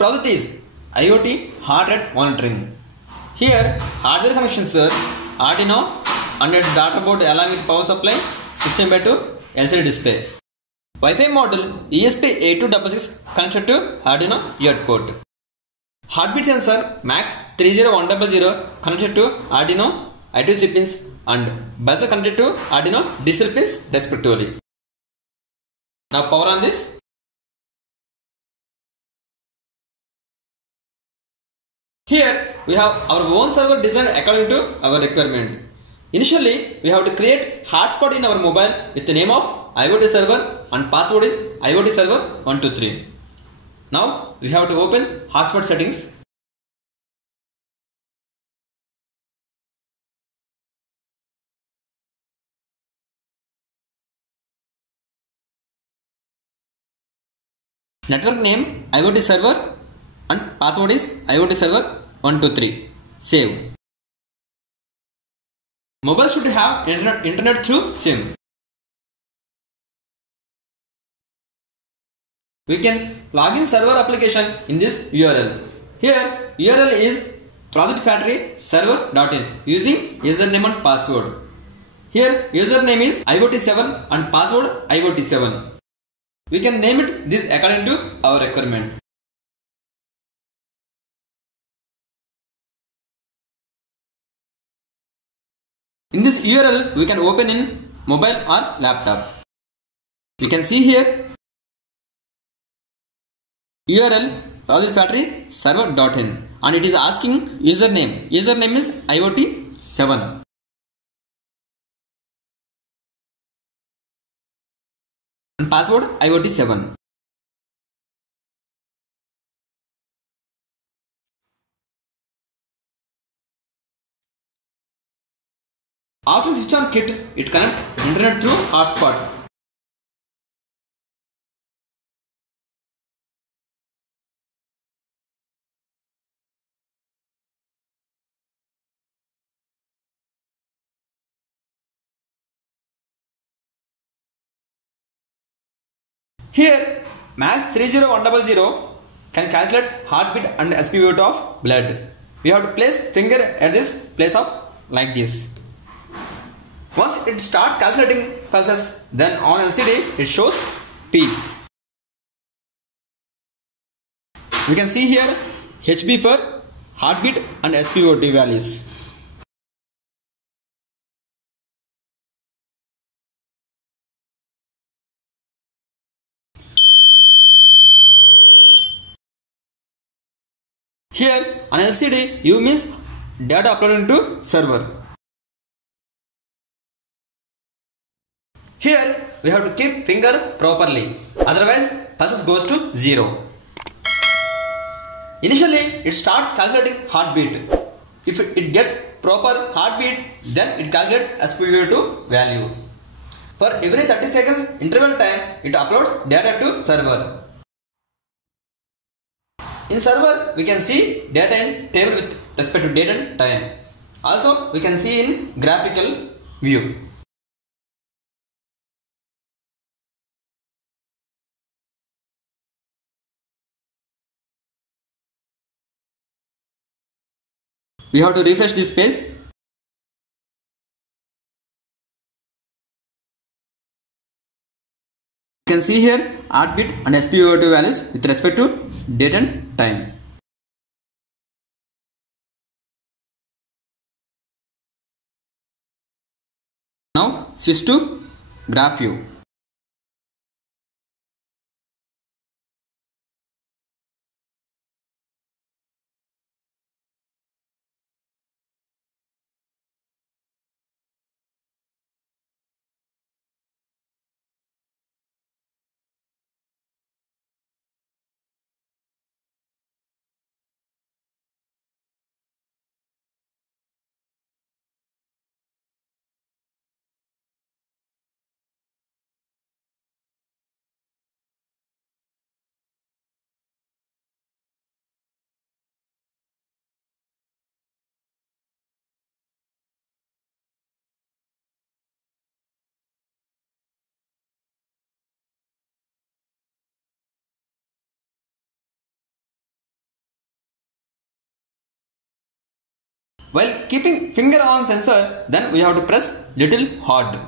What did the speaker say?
project is IOT Heart Rate Monitoring. Here, hardware connections are Arduino and its data board along with power supply, 16:2 LCD display. Wi-Fi module ESP8266 connected to Arduino UART port. Heartbeat sensor MAX 30100 connected to Arduino I2C pins and buzzer connected to Arduino digital pins respectively. Now power on this. Here we have our own server designed according to our requirement. Initially we have to create hotspot in our mobile with the name of IOT server and password is IOT server 123. Now we have to open hotspot settings. Network name IOT server and password is IOT server 123. Save. Mobile should have internet through SIM. We can log in server application in this URL. Here URL is projectfactoryserver.in using username and password. Here username is IOT7 and password IOT7. We can name it this according to our requirement. In this URL we can open in mobile or laptop. We can see here URL projectfactoryserver.in and it is asking username. Username is IOT7. And password IOT7. After switch on kit, it connects internet through hotspot. Here, MAX 30100 can calculate heartbeat and SpO2 of blood. We have to place finger at this place of like this. Once it starts calculating pulses, then on LCD it shows P. We can see here HB for heartbeat and SpO2 values. Here on LCD U means data uploaded to server. Here we have to keep finger properly, otherwise pulses goes to 0. Initially it starts calculating heartbeat. If it gets proper heartbeat, then it calculates SpO2 value. For every 30 seconds interval time, it uploads data to server. In server we can see data in table with respect to date and time. Also we can see in graphical view. We have to refresh this page. You can see here heartbeat and SpO2 values with respect to date and time. Now switch to graph view. While keeping finger on sensor, then we have to press little hard.